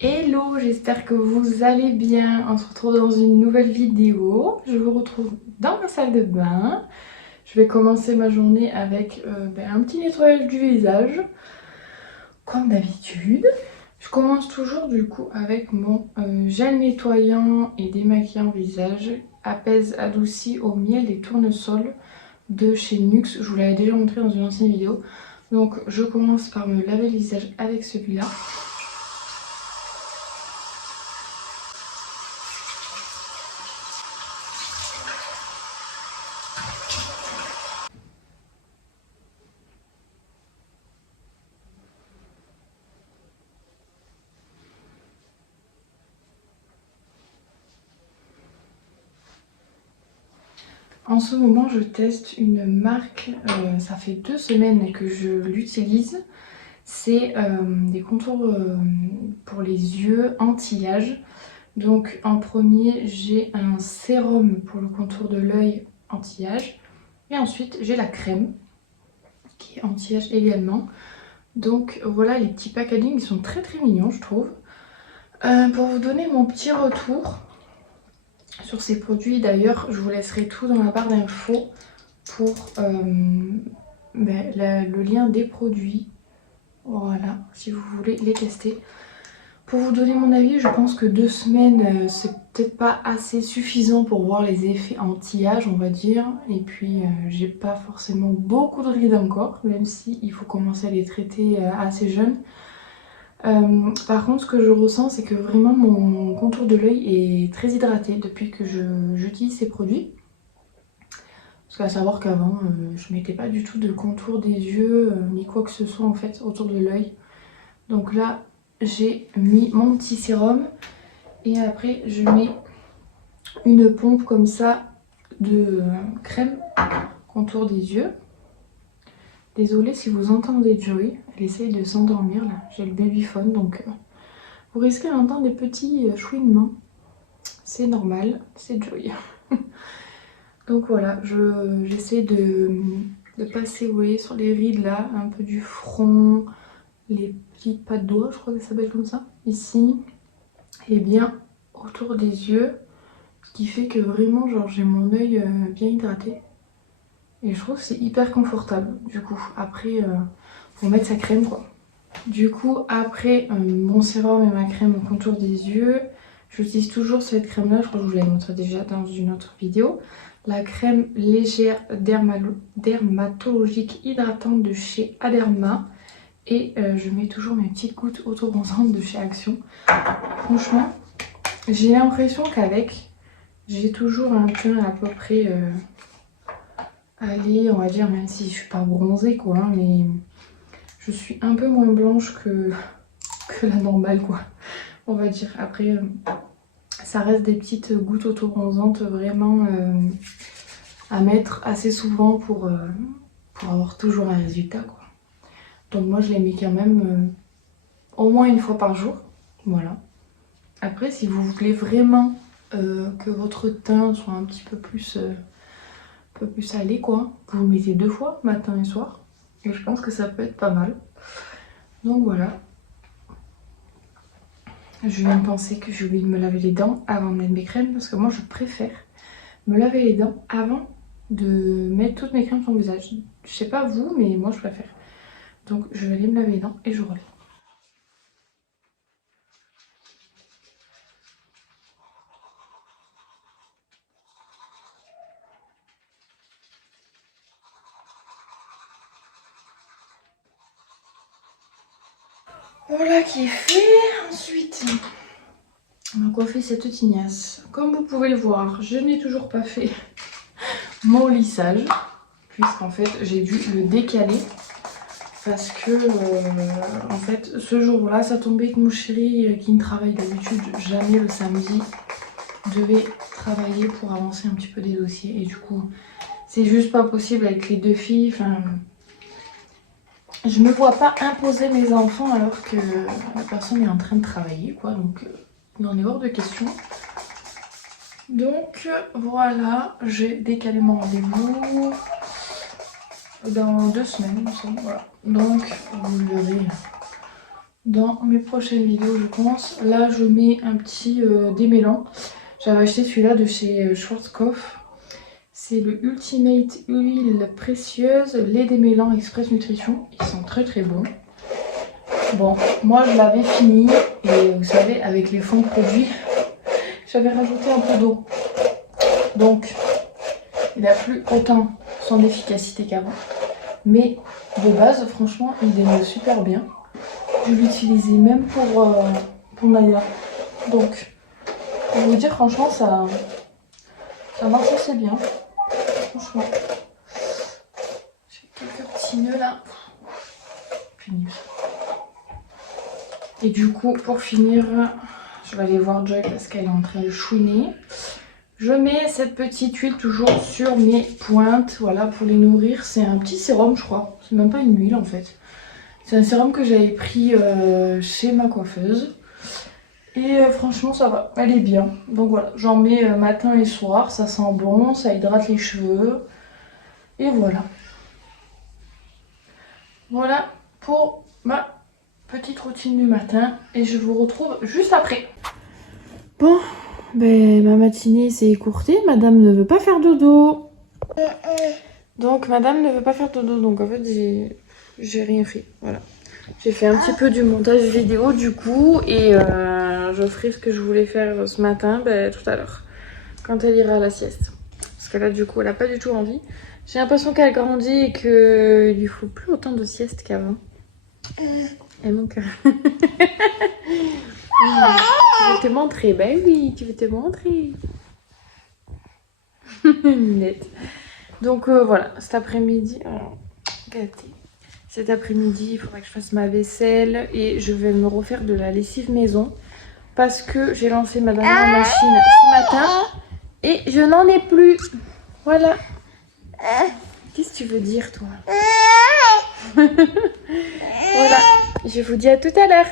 Hello, j'espère que vous allez bien. On se retrouve dans une nouvelle vidéo. Je vous retrouve dans ma salle de bain. Je vais commencer ma journée avec un petit nettoyage du visage, comme d'habitude. Je commence toujours du coup avec mon gel nettoyant et démaquillant visage, apaise adouci au miel et tournesol de chez Nuxe. Je vous l'avais déjà montré dans une ancienne vidéo. Donc je commence par me laver le visage avec celui-là. En ce moment, je teste une marque, ça fait 2 semaines que je l'utilise. C'est des contours pour les yeux anti-âge. Donc en premier, j'ai un sérum pour le contour de l'œil anti-âge. Et ensuite, j'ai la crème qui est anti-âge également. Donc voilà, les petits packaging, ils sont très très mignons, je trouve. Pour vous donner mon petit retour sur ces produits, d'ailleurs, je vous laisserai tout dans la barre d'infos pour le lien des produits. Voilà, si vous voulez les tester. Pour vous donner mon avis, je pense que 2 semaines, c'est peut-être pas assez suffisant pour voir les effets anti-âge, on va dire. Et puis, j'ai pas forcément beaucoup de rides encore, même si il faut commencer à les traiter assez jeune. Par contre, ce que je ressens, c'est que vraiment mon contour de l'œil est très hydraté depuis que j'utilise ces produits. Parce qu'à savoir qu'avant, je mettais pas du tout de contour des yeux, ni quoi que ce soit en fait autour de l'œil. Donc là, j'ai mis mon petit sérum et après je mets une pompe comme ça de crème contour des yeux. Désolée si vous entendez Joy, elle essaye de s'endormir là, j'ai le babyphone donc vous risquez d'entendre des petits chouinements. C'est normal, c'est Joy. Donc voilà, j'essaie de passer, vous voyez, sur les rides là, un peu du front, les petites pattes doigts, je crois que ça s'appelle comme ça, ici, et bien autour des yeux, ce qui fait que vraiment, genre, j'ai mon œil bien hydraté. Et je trouve que c'est hyper confortable, du coup. Après, faut mettre sa crème, quoi. Du coup, après mon sérum et ma crème au contour des yeux, j'utilise toujours cette crème-là, je crois que je vous l'avais montré déjà dans une autre vidéo. La crème légère dermatologique hydratante de chez Aderma. Et je mets toujours mes petites gouttes autobronzantes de chez Action. Franchement, j'ai l'impression qu'avec, j'ai toujours un teint à peu près allez, on va dire, même si je suis pas bronzée quoi, hein, mais je suis un peu moins blanche que la normale quoi, on va dire. Après, ça reste des petites gouttes autobronzantes vraiment à mettre assez souvent pour avoir toujours un résultat quoi. Donc moi je les mets quand même au moins une fois par jour, voilà. Après si vous voulez vraiment que votre teint soit un petit peu plus salé quoi, vous le mettez 2 fois, matin et soir. Et je pense que ça peut être pas mal. Donc voilà. Je viens de penser que j'ai oublié de me laver les dents avant de mettre mes crèmes parce que moi je préfère me laver les dents avant de mettre toutes mes crèmes sur le visage. Je sais pas vous, mais moi je préfère. Donc je vais aller me laver les dents et je reviens. Voilà qui est fait. Ensuite, on va coiffer cette tignasse. Comme vous pouvez le voir, je n'ai toujours pas fait mon lissage, puisqu'en fait j'ai dû le décaler. Parce que en fait ce jour-là ça tombait que mon chéri qui ne travaille d'habitude jamais le samedi devait travailler pour avancer un petit peu des dossiers et du coup c'est juste pas possible avec les 2 filles. Enfin, je me vois pas imposer mes enfants alors que la personne est en train de travailler quoi, donc il en est hors de question. Donc voilà, j'ai décalé mon rendez-vous dans 2 semaines, voilà. Donc vous le verrez dans mes prochaines vidéos, je pense. Là, je mets un petit démêlant. J'avais acheté celui-là de chez Schwarzkopf. C'est le Ultimate Huile Précieuse, lait démêlant Express Nutrition. Ils sont très très bons. Bon, moi je l'avais fini et vous savez, avec les fonds de produits, j'avais rajouté un peu d'eau. Donc, il n'a plus autant son efficacité qu'avant. Mais de base, franchement, il démêle super bien. Je l'utilisais même pour Naya. Donc, pour vous dire, franchement, ça marche assez bien. Franchement. J'ai quelques petits nœuds là. Pénible. Et du coup, pour finir, je vais aller voir Joy parce qu'elle est en train de chouiner. Je mets cette petite huile toujours sur mes pointes, voilà, pour les nourrir. C'est un petit sérum, je crois. C'est même pas une huile en fait. C'est un sérum que j'avais pris chez ma coiffeuse. Et franchement, ça va. Elle est bien. Donc voilà, j'en mets matin et soir. Ça sent bon, ça hydrate les cheveux. Et voilà. Voilà pour ma petite routine du matin. Et je vous retrouve juste après. Bon, ben, ma matinée s'est écourtée. Madame ne veut pas faire dodo. Donc, madame ne veut pas faire dodo. Donc, en fait, j'ai rien fait. Voilà. J'ai fait un petit peu du montage vidéo du coup. Et je ferai ce que je voulais faire ce matin, ben, tout à l'heure. Quand elle ira à la sieste. Parce que là, du coup, elle a pas du tout envie. J'ai l'impression qu'elle grandit et qu'il lui faut plus autant de sieste qu'avant. Et mon cœur. Tu veux te montrer? Ben oui, tu veux te montrer. Minette. Donc voilà, cet après-midi, cet après-midi, il faudra que je fasse ma vaisselle et je vais me refaire de la lessive maison parce que j'ai lancé ma dernière machine ce matin et je n'en ai plus. Voilà. Qu'est-ce que tu veux dire, toi? Voilà, je vous dis à tout à l'heure.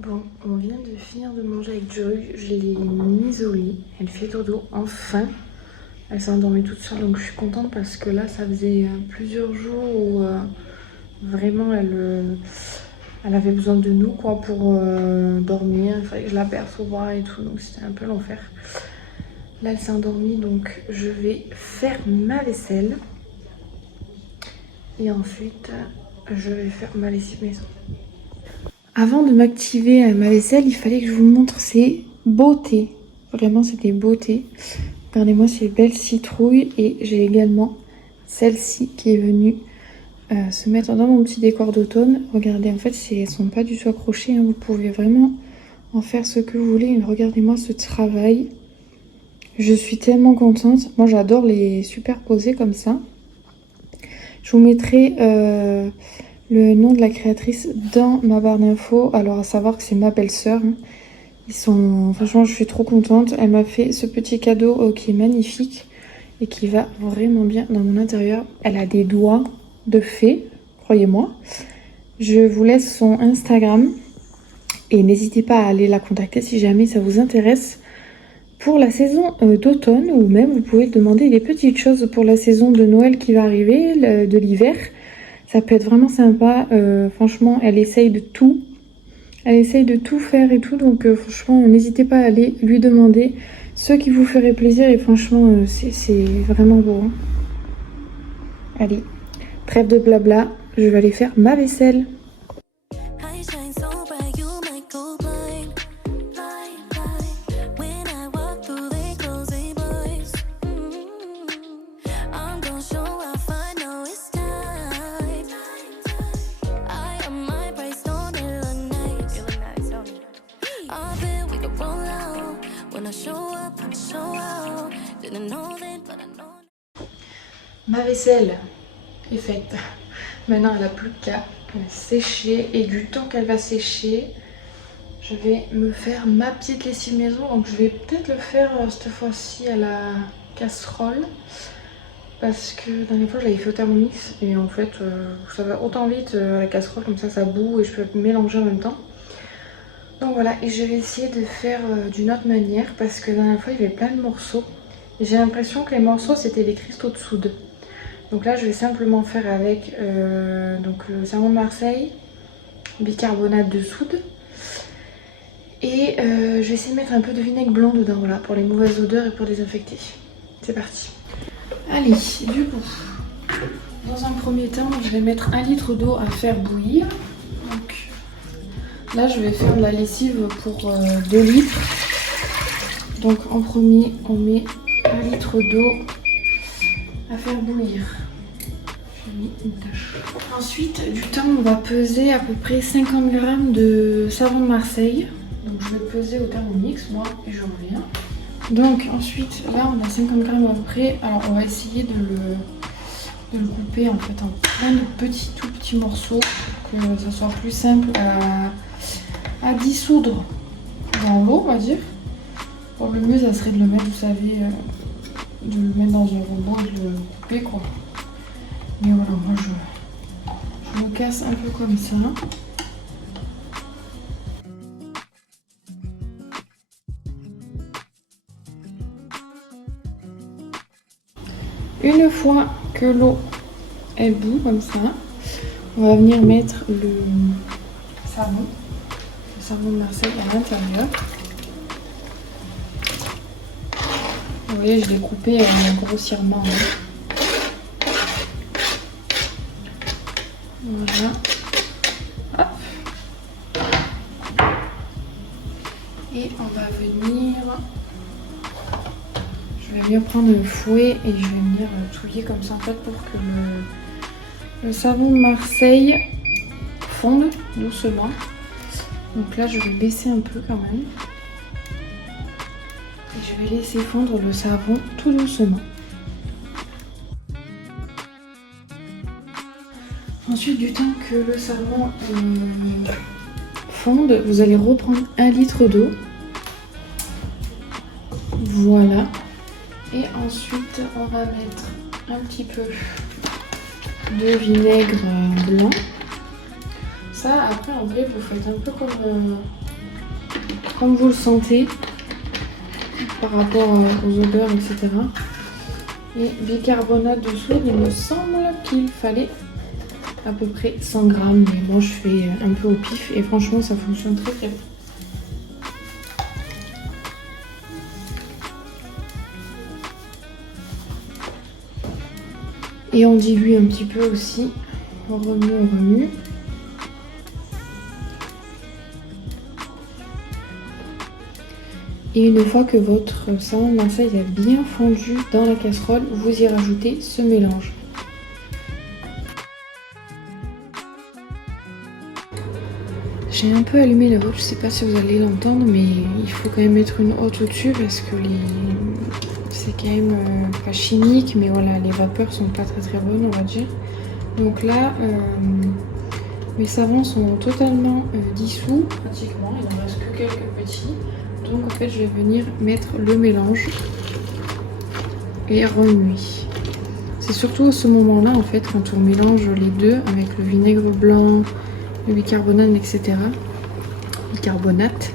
Bon, on vient de finir de manger avec Joy, je l'ai mise au lit, elle fait dodo, enfin. Elle s'est endormie toute seule, donc je suis contente parce que là, ça faisait plusieurs jours où vraiment elle avait besoin de nous quoi pour dormir. Il fallait que je la berce au bras et tout, donc c'était un peu l'enfer. Là, elle s'est endormie, donc je vais faire ma vaisselle. Et ensuite, je vais faire ma lessive maison. Avant de m'activer à ma vaisselle, il fallait que je vous montre ces beautés. Vraiment, c'est des beautés. Regardez-moi ces belles citrouilles. Et j'ai également celle-ci qui est venue se mettre dans mon petit décor d'automne. Regardez, en fait, elles ne sont pas du tout accrochées. Hein. Vous pouvez vraiment en faire ce que vous voulez. Regardez-moi ce travail. Je suis tellement contente. Moi, j'adore les superposer comme ça. Je vous mettrai le nom de la créatrice dans ma barre d'infos. Alors à savoir que c'est ma belle-sœur. Franchement, je suis trop contente. Elle m'a fait ce petit cadeau qui est magnifique et qui va vraiment bien dans mon intérieur. Elle a des doigts de fée, croyez-moi. Je vous laisse son Instagram et n'hésitez pas à aller la contacter si jamais ça vous intéresse. Pour la saison d'automne, ou même vous pouvez demander des petites choses pour la saison de Noël qui va arriver, de l'hiver. Ça peut être vraiment sympa. Franchement, elle essaye de tout. Elle essaye de tout faire et tout. Donc franchement, n'hésitez pas à aller lui demander ce qui vous ferait plaisir. Et franchement, c'est vraiment beau. Hein. Allez, trêve de blabla. Je vais aller faire ma vaisselle. Ma vaisselle est faite. Maintenant, elle n'a plus qu'à sécher. Et du temps qu'elle va sécher, je vais me faire ma petite lessive maison. Donc, je vais peut-être le faire cette fois-ci à la casserole. Parce que la dernière fois, je l'avais fait au Thermomix. Et en fait, ça va autant vite à la casserole. Comme ça bout et je peux mélanger en même temps. Donc voilà, et je vais essayer de faire d'une autre manière. Parce que la dernière fois, il y avait plein de morceaux. Et j'ai l'impression que les morceaux, c'était des cristaux de soude. Donc là, je vais simplement faire avec donc le savon de Marseille, bicarbonate de soude. Et je vais essayer de mettre un peu de vinaigre blanc dedans, voilà, pour les mauvaises odeurs et pour désinfecter. C'est parti. Allez, du coup, dans un premier temps, je vais mettre 1 litre d'eau à faire bouillir. Donc là, je vais faire de la lessive pour 2 litres. Donc en premier, on met 1 litre d'eau à faire bouillir. J'ai mis une tache. Ensuite, du temps, on va peser à peu près 50 g de savon de Marseille. Donc je vais le peser au Thermomix, moi, et je reviens. Donc ensuite, là, on a 50 g à peu près. Alors on va essayer de le couper en fait en plein de petits, tout petits morceaux pour que ça soit plus simple à dissoudre dans l'eau, on va dire. Bon, le mieux, ça serait de le mettre, vous savez, de le mettre dans un robot et de le couper, quoi. Mais voilà, moi, je me casse un peu comme ça. Une fois que l'eau est bout comme ça, on va venir mettre le savon de Marseille à l'intérieur. Vous voyez, je l'ai coupé grossièrement. Hein. Voilà. Hop. Et on va venir... Je vais venir prendre le fouet et je vais venir touiller comme ça en fait pour que le savon de Marseille fonde doucement. Donc là, je vais baisser un peu quand même. Et je vais laisser fondre le savon tout doucement. Ensuite, du temps que le savon fonde, vous allez reprendre 1 litre d'eau. Voilà. Et ensuite, on va mettre un petit peu de vinaigre blanc. Ça, après, en vrai, vous faites un peu comme vous le sentez par rapport aux odeurs, etc. Et bicarbonate de soude, il me semble qu'il fallait à peu près 100 g. Mais bon, je fais un peu au pif et franchement, ça fonctionne très très bien. Et on dilue un petit peu aussi. On remue. Et une fois que votre savon de Marseille a bien fondu dans la casserole, vous y rajoutez ce mélange. J'ai un peu allumé la haute, je sais pas si vous allez l'entendre, mais il faut quand même mettre une haute au-dessus parce que c'est quand même pas chimique, mais voilà, les vapeurs sont pas très très bonnes, on va dire. Donc là, mes savons sont totalement dissous, pratiquement, il ne reste que quelques petits. Donc en fait je vais venir mettre le mélange et remuer. C'est surtout à ce moment-là en fait quand on mélange les deux avec le vinaigre blanc, le bicarbonate, etc. Bicarbonate,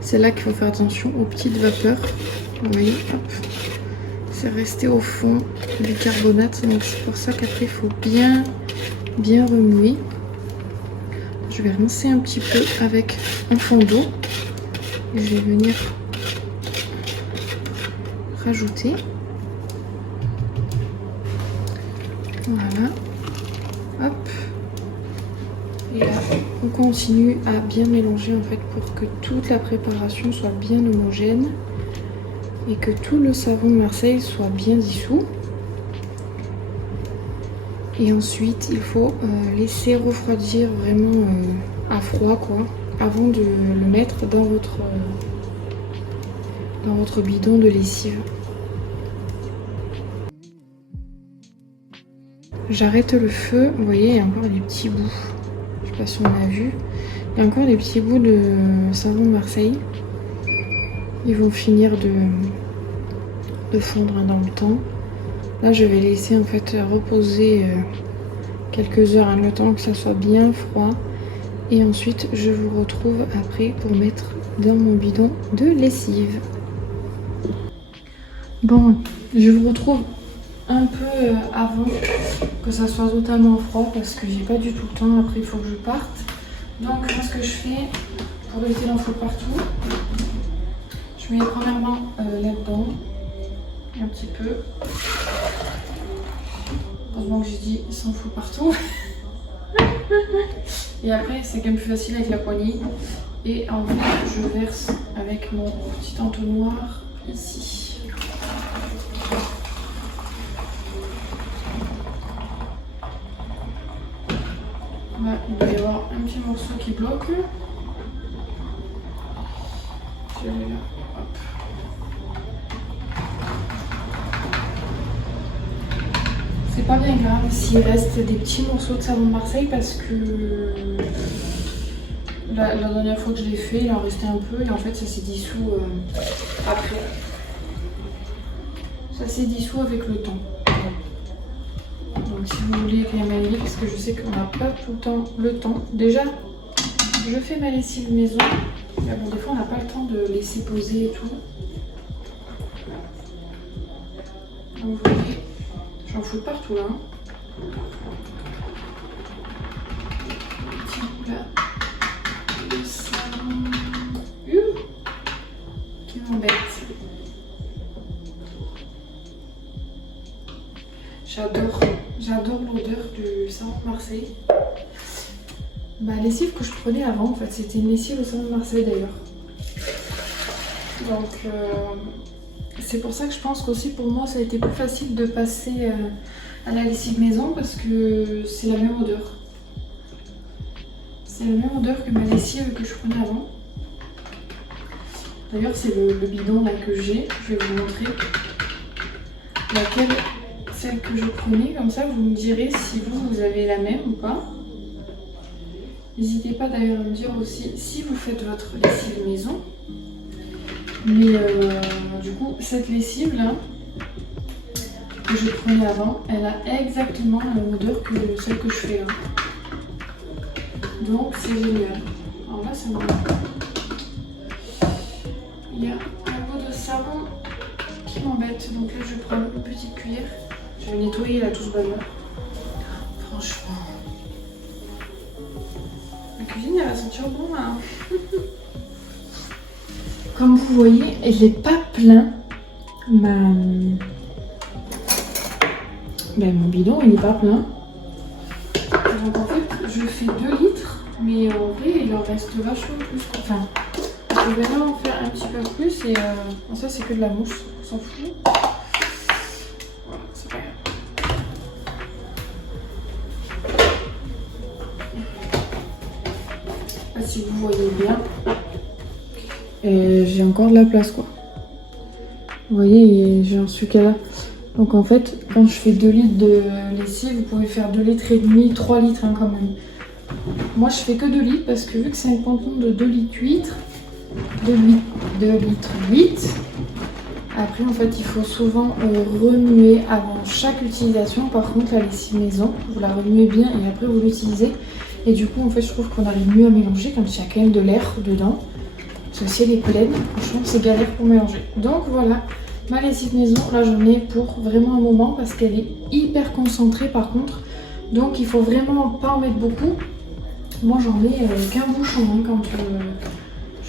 c'est là qu'il faut faire attention aux petites vapeurs. Vous voyez, hop, c'est resté au fond du bicarbonate, donc c'est pour ça qu'après il faut bien remuer. Je vais rincer un petit peu avec un fond d'eau et je vais venir rajouter. Voilà, hop. Et là, on continue à bien mélanger en fait pour que toute la préparation soit bien homogène et que tout le savon de Marseille soit bien dissous. Et ensuite, il faut laisser refroidir vraiment à froid quoi, avant de le mettre dans votre bidon de lessive. J'arrête le feu, vous voyez, il y a encore des petits bouts. Je sais pas si on a vu. Il y a encore des petits bouts de savon de Marseille. Ils vont finir de fondre dans le temps. Là, je vais laisser en fait reposer quelques heures, le temps que ça soit bien froid. Et ensuite, je vous retrouve après pour mettre dans mon bidon de lessive. Bon, je vous retrouve un peu avant que ça soit totalement froid parce que j'ai pas du tout le temps. Après, il faut que je parte. Donc, moi, ce que je fais pour éviter l'info partout, je mets premièrement là-dedans un petit peu. Heureusement que j'ai dit sans fou partout. Et après, c'est quand même plus facile avec la poignée. Et ensuite, je verse avec mon petit entonnoir ici. Là, il doit y avoir un petit morceau qui bloque. Je vais là, hop. C'est pas bien grave s'il reste des petits morceaux de savon de Marseille parce que la dernière fois que je l'ai fait, il en restait un peu et en fait ça s'est dissous après. Ça s'est dissous avec le temps. Donc si vous voulez faire ma lessive, parce que je sais qu'on n'a pas tout le temps le temps. Déjà, je fais ma lessive maison. Mais bon, des fois on n'a pas le temps de laisser poser et tout. Donc vous voyez, j'en fous partout là. Petit coup là. Le savon. Qui m'embête. J'adore l'odeur du savon de Marseille. Ma lessive que je prenais avant, en fait, c'était une lessive au savon de Marseille d'ailleurs. Donc, c'est pour ça que je pense qu'aussi pour moi, ça a été plus facile de passer à la lessive maison parce que c'est la même odeur. C'est la même odeur que ma lessive que je prenais avant. D'ailleurs, c'est le bidon là que j'ai. Je vais vous montrer laquelle. Celle que je prenais, comme ça vous me direz si vous avez la même ou pas. N'hésitez pas d'ailleurs à me dire aussi si vous faites votre lessive maison. Mais du coup, cette lessive là que je prenais avant, elle a exactement la même odeur que celle que je fais là. Donc c'est génial. Alors là, ça me... Il y a un pot de savon qui m'embête. Donc là, je prends une petite cuillère. Je vais nettoyer la touche bonheur. Franchement. La cuisine, elle va sentir bon là. Comme vous voyez, elle n'est pas plein. Mon bidon, il n'est pas plein. Donc en fait, je fais 2 litres. Mais en vrai, il en reste vachement plus. Enfin, je vais vraiment en faire un petit peu plus. Et ça, c'est que de la mousse. On s'en fout. C'est pas grave. Si vous voyez bien, j'ai encore de la place quoi. Vous voyez, j'en suis qu'à là. Donc en fait, quand je fais 2 litres de lessive, vous pouvez faire 2 litres et demi, 3 litres hein, quand même. Moi je fais que 2 litres parce que vu que c'est un tampon de 2 litres 8, 2 litres 8, après en fait il faut souvent remuer avant chaque utilisation. Par contre la lessive maison, vous la remuez bien et après vous l'utilisez. Et du coup en fait je trouve qu'on arrive mieux à mélanger quand il y a quand même de l'air dedans. Parce que si elle est pleine, franchement c'est galère pour mélanger. Donc voilà, ma lessive maison, là j'en ai pour vraiment un moment parce qu'elle est hyper concentrée par contre. Donc il faut vraiment pas en mettre beaucoup. Moi j'en mets qu'un bouchon hein, quand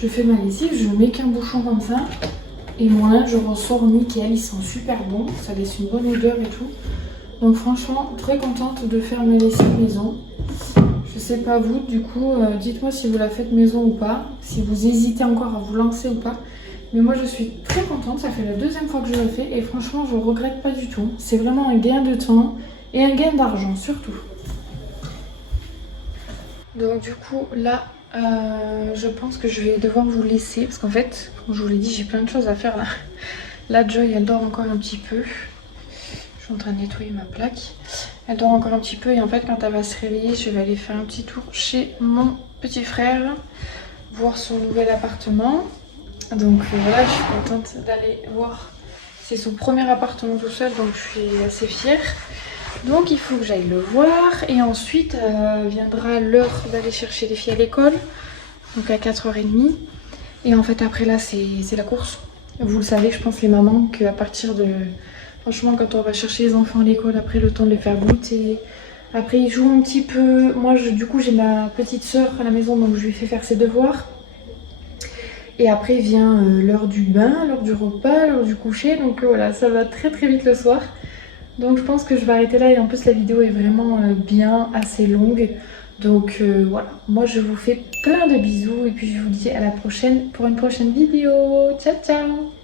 je fais ma lessive, je mets qu'un bouchon comme ça. Et mon linge ressort nickel, ils sont super bons, ça laisse une bonne odeur et tout. Donc franchement très contente de faire mes lessives maison. Je sais pas vous, du coup dites-moi si vous la faites maison ou pas, si vous hésitez encore à vous lancer ou pas. Mais moi je suis très contente, ça fait la 2e fois que je le fais et franchement je regrette pas du tout. C'est vraiment un gain de temps et un gain d'argent surtout. Donc du coup là je pense que je vais devoir vous laisser parce qu'en fait comme je vous l'ai dit j'ai plein de choses à faire là. Là Joy elle dort encore un petit peu. Je suis en train de nettoyer ma plaque. Elle dort encore un petit peu et en fait quand elle va se réveiller je vais aller faire un petit tour chez mon petit frère. Voir son nouvel appartement. Donc voilà je suis contente d'aller voir. C'est son premier appartement tout seul donc je suis assez fière. Donc il faut que j'aille le voir et ensuite viendra l'heure d'aller chercher les filles à l'école. Donc à 4h30. Et en fait après là c'est la course. Vous le savez je pense les mamans qu'à partir de... Franchement quand on va chercher les enfants à l'école après le temps de les faire goûter. Après ils jouent un petit peu. Moi du coup j'ai ma petite soeur à la maison donc je lui fais faire ses devoirs. Et après vient l'heure du bain, l'heure du repas, l'heure du coucher. Donc voilà ça va très très vite le soir. Donc je pense que je vais arrêter là et en plus la vidéo est vraiment bien assez longue. Donc voilà, moi je vous fais plein de bisous et puis je vous dis à la prochaine pour une prochaine vidéo. Ciao ciao!